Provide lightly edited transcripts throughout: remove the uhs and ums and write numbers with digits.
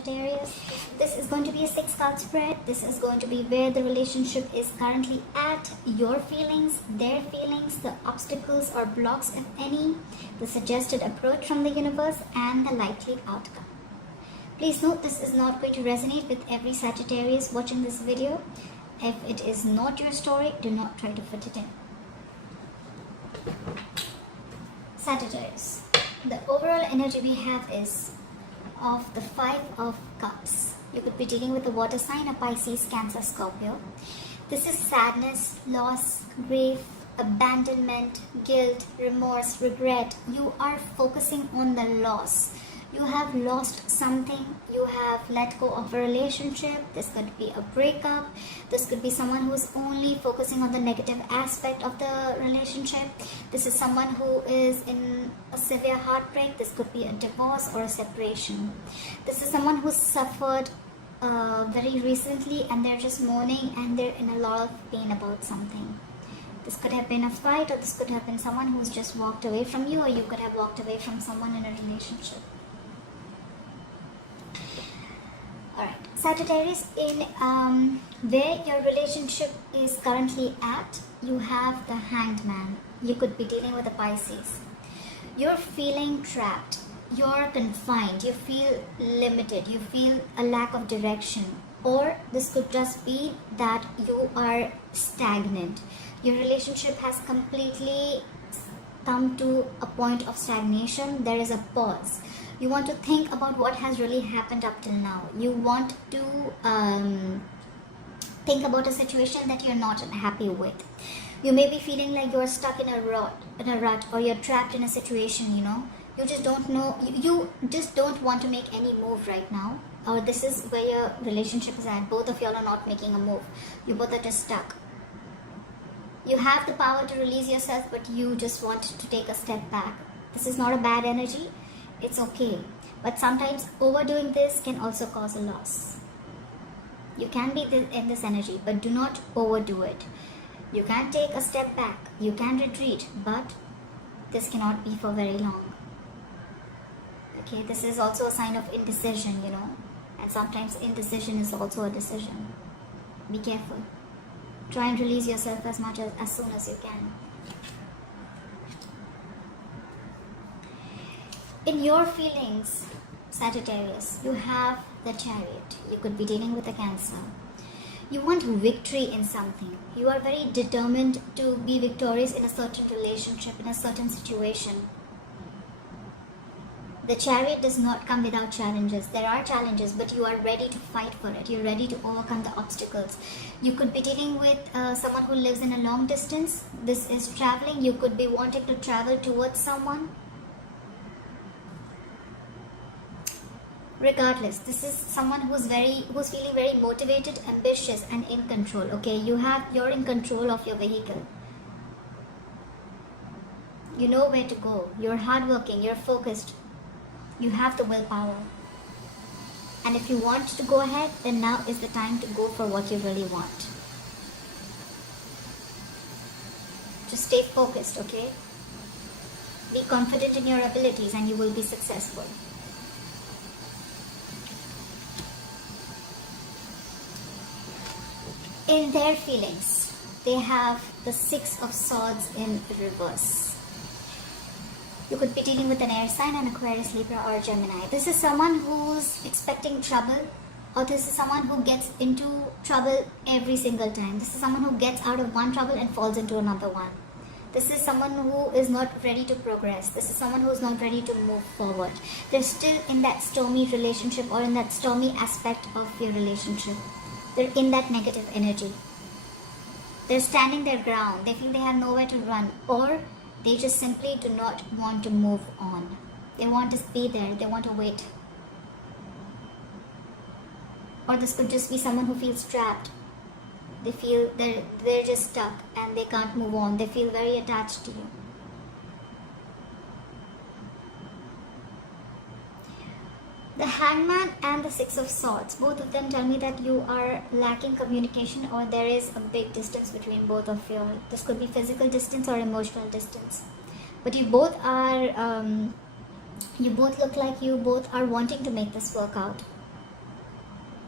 Sagittarius. This is going to be a 6-card spread. This is going to be where the relationship is currently at, your feelings, their feelings, the obstacles or blocks if any, the suggested approach from the universe, and the likely outcome. Please note, this is not going to resonate with every Sagittarius watching this video. If it is not your story, do not try to fit it in. Sagittarius. The overall energy we have is of the 5 of Cups. You could be dealing with a water sign, a Pisces, Cancer, Scorpio. This is sadness, loss, grief, abandonment, guilt, remorse, regret. You are focusing on the loss. You have lost something, you have let go of a relationship. This could be a breakup. This could be someone who is only focusing on the negative aspect of the relationship. This is someone who is in a severe heartbreak. This could be a divorce or a separation. This is someone who suffered very recently and they're just mourning and they're in a lot of pain about something. This could have been a fight, or this could have been someone who's just walked away from you, or you could have walked away from someone in a relationship. Alright, Sagittarius, in where your relationship is currently at, you have the Hanged Man. You could be dealing with a Pisces. You're feeling trapped, you're confined, you feel limited, you feel a lack of direction, or this could just be that you are stagnant. Your relationship has completely come to a point of stagnation. There is a pause. You want to think about what has really happened up till now. You want to think about a situation that you're not happy with. You may be feeling like you're stuck in a rut, or you're trapped in a situation, you know. You just don't know, you just don't want to make any move right now. Or this is where your relationship is at. Both of y'all are not making a move. You both are just stuck. You have the power to release yourself, but you just want to take a step back. This is not a bad energy. It's okay, but sometimes overdoing this can also cause a loss. You can be in this energy, but do not overdo it. You can take a step back, you can retreat, but this cannot be for very long. Okay, this is also a sign of indecision, you know, and sometimes indecision is also a decision. Be careful. Try and release yourself as soon as you can. In your feelings, Sagittarius, you have the Chariot. You could be dealing with a Cancer. You want victory in something. You are very determined to be victorious in a certain relationship, in a certain situation. The Chariot does not come without challenges. There are challenges, but you are ready to fight for it. You're ready to overcome the obstacles. You could be dealing with someone who lives in a long distance. This is traveling. You could be wanting to travel towards someone. Regardless, this is someone who's feeling very motivated, ambitious, and in control. Okay, you're in control of your vehicle. You know where to go. You're hardworking. You're focused. You have the willpower. And if you want to go ahead, then now is the time to go for what you really want. Just stay focused, okay? Be confident in your abilities and you will be successful. In their feelings, they have the 6 of Swords in reverse. You could be dealing with an air sign, an Aquarius, Libra, or Gemini. This is someone who's expecting trouble, or this is someone who gets into trouble every single time. This is someone who gets out of one trouble and falls into another one. This is someone who is not ready to progress. This is someone who is not ready to move forward. They're still in that stormy relationship or in that stormy aspect of your relationship. They're in that negative energy. They're standing their ground. They feel they have nowhere to run, or they just simply do not want to move on. They want to be there. They want to wait. Or this could just be someone who feels trapped. They feel they're just stuck and they can't move on. They feel very attached to you. The Hangman and the 6 of Swords, both of them tell me that you are lacking communication, or there is a big distance between both of you. This could be physical distance or emotional distance. But you both are, you both look like you both are wanting to make this work out.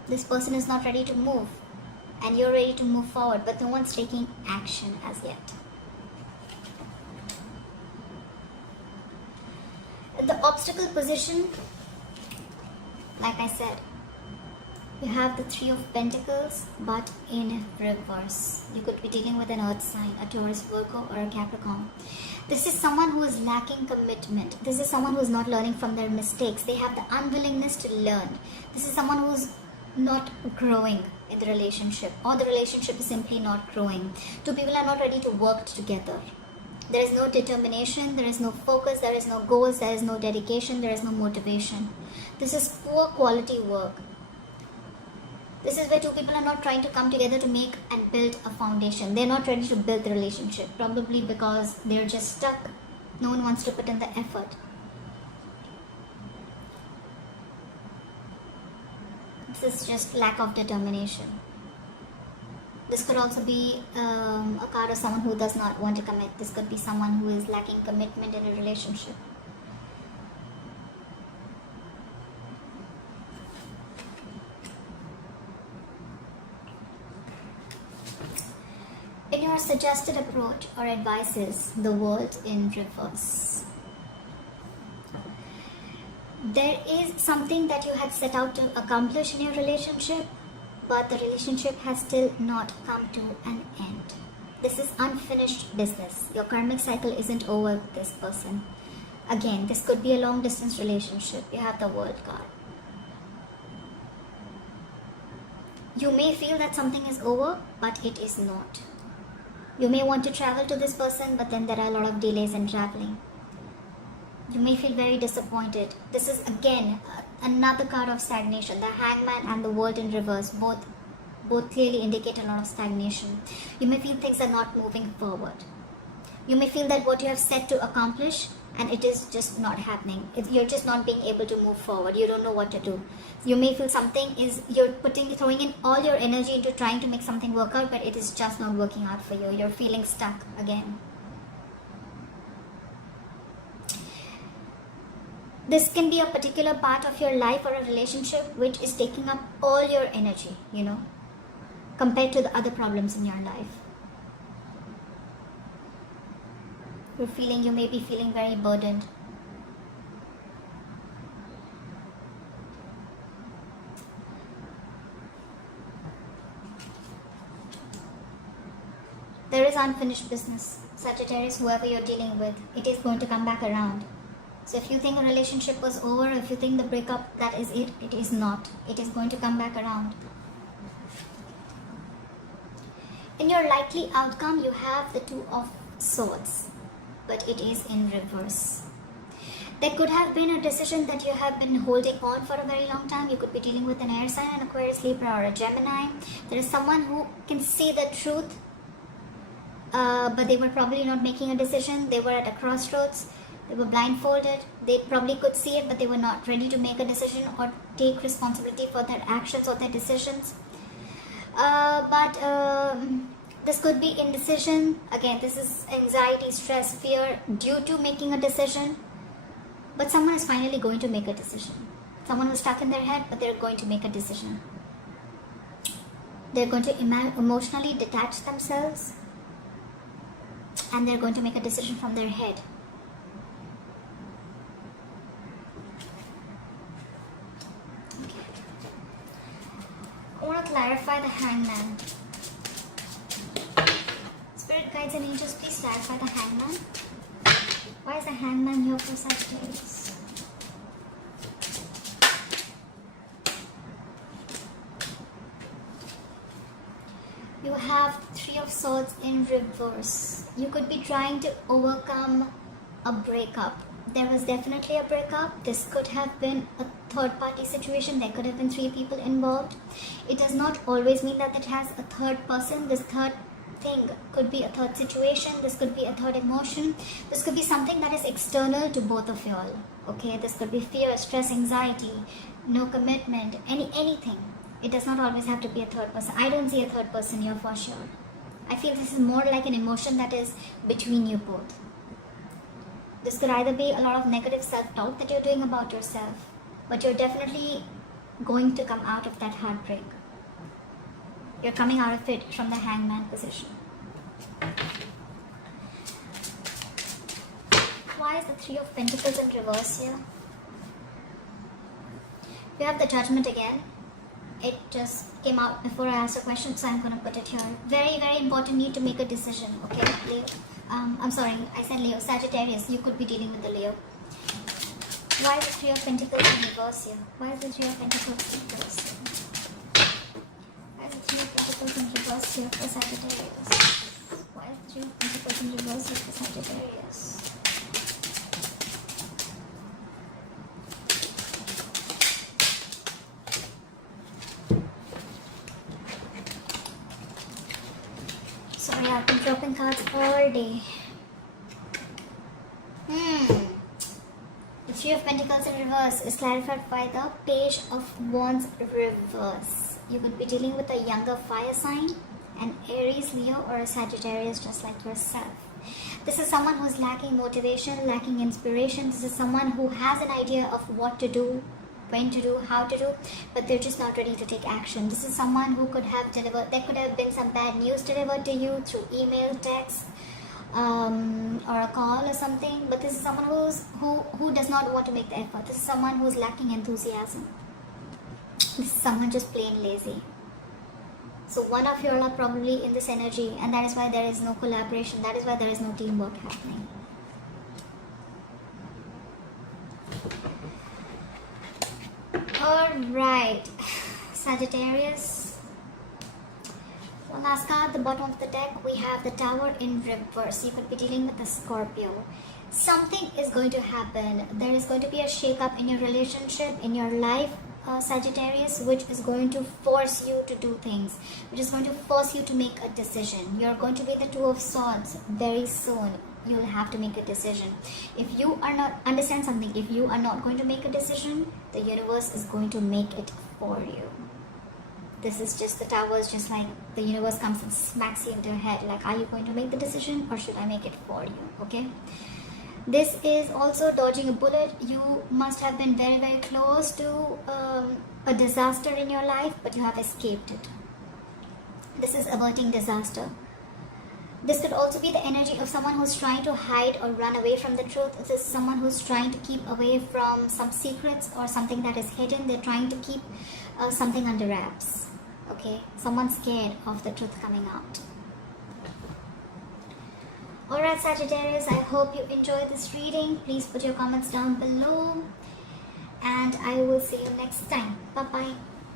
This person is not ready to move, and you're ready to move forward, but no one's taking action as yet. The obstacle position, like I said, you have the Three of Pentacles, but in reverse. You could be dealing with an earth sign, a Taurus, Virgo, or a Capricorn. This is someone who is lacking commitment. This is someone who is not learning from their mistakes. They have the unwillingness to learn. This is someone who is not growing in the relationship, or the relationship is simply not growing. Two people are not ready to work together. There is no determination, there is no focus, there is no goals, there is no dedication, there is no motivation. This is poor quality work. This is where two people are not trying to come together to make and build a foundation. They're not ready to build the relationship, probably because they're just stuck. No one wants to put in the effort. This is just lack of determination. This could also be a card of someone who does not want to commit. This could be someone who is lacking commitment in a relationship. In your suggested approach or advices, the world in reverse. There is something that you had set out to accomplish in your relationship, but the relationship has still not come to an end. This is unfinished business. Your karmic cycle isn't over with this person. Again, this could be a long distance relationship. You have the World card. You may feel that something is over, but it is not. You may want to travel to this person, but then there are a lot of delays in traveling. You may feel very disappointed. This is again another card of stagnation. The Hangman and the World in reverse both clearly indicate a lot of stagnation. You may feel things are not moving forward. You may feel that what you have set to accomplish, and it is just not happening. You're just not being able to move forward. You don't know what to do. You may feel something is, you're throwing in all your energy into trying to make something work out, but it is just not working out for you. You're feeling stuck again. This can be a particular part of your life or a relationship which is taking up all your energy, compared to the other problems in your life. You may be feeling very burdened. There is unfinished business. Sagittarius, whoever you're dealing with, it is going to come back around. So if you think a relationship was over, if you think the breakup, that is it, it is not. It is going to come back around. In your likely outcome, you have the Two of Swords, but it is in reverse. There could have been a decision that you have been holding on for a very long time. You could be dealing with an air sign, an Aquarius, Libra, or a Gemini. There is someone who can see the truth, but they were probably not making a decision. They were at a crossroads. They were blindfolded. They probably could see it, but they were not ready to make a decision or take responsibility for their actions or their decisions. This could be indecision. Again, this is anxiety, stress, fear due to making a decision. But someone is finally going to make a decision. Someone was stuck in their head, but they're going to make a decision. They're going to emotionally detach themselves, and they're going to make a decision from their head. Okay. I want to clarify the Hangman. Spirit guides and angels, please clarify the Hangman. Why is the Hangman here for Sagittarius? You have Three of Swords in reverse. You could be trying to overcome a breakup. There was definitely a breakup. This could have been a third party situation. There could have been three people involved. It does not always mean that it has a third person. This third thing could be a third situation. This could be a third emotion. This could be something that is external to both of you all. Okay, this could be fear, stress, anxiety, no commitment, anything. It does not always have to be a third person. I don't see a third person here for sure. I feel this is more like an emotion that is between you both. This could either be a lot of negative self-talk that you're doing about yourself, but you're definitely going to come out of that heartbreak. You're coming out of it from the Hangman position. Why is the Three of Pentacles in reverse here? We have the Judgment again. It just came out before I asked a question, so I'm going to put it here. Very, very important. Need to make a decision. Okay, Leo. I'm sorry, I said Leo. Sagittarius. You could be dealing with the Leo. Why is the Three of Pentacles in reverse here? Why is the Three of Pentacles in reverse here? Why is the Three of Pentacles in reverse here for Sagittarius? Why is the Three of Pentacles in reverse here for Sagittarius? Sorry, I've been dropping cards all day. The Three of Pentacles in reverse is clarified by the Page of Wands reverse. You could be dealing with a younger fire sign, an Aries, Leo, or a Sagittarius just like yourself. This is someone who's lacking motivation, lacking inspiration. This is someone who has an idea of what to do, when to do, how to do, but they're just not ready to take action. This is someone who could have delivered, there could have been some bad news delivered to you through email, text, or a call or something, but this is someone who does not want to make the effort. This is someone who's lacking enthusiasm. This is someone just plain lazy. So one of you all are probably in this energy, and that is why there is no collaboration, that is why there is no teamwork happening. Alright, Sagittarius. One last card at the bottom of the deck, we have the Tower in reverse. You could be dealing with a Scorpio. Something is going to happen. There is going to be a shake-up in your relationship, in your life, Sagittarius, which is going to force you to do things, which is going to force you to make a decision. You're going to be the Two of Swords very soon. You'll have to make a decision. If you are not, understand something, if you are not going to make a decision, the universe is going to make it for you. This is just the Towers, just like the universe comes and smacks you into your head, like, are you going to make the decision or should I make it for you? Okay. This is also dodging a bullet. You must have been very, very close to a disaster in your life, but you have escaped it. This is averting disaster. This could also be the energy of someone who's trying to hide or run away from the truth. This is someone who's trying to keep away from some secrets or something that is hidden. They're trying to keep something under wraps. Okay, someone's scared of the truth coming out. Alright, Sagittarius, I hope you enjoyed this reading. Please put your comments down below, and I will see you next time. Bye-bye.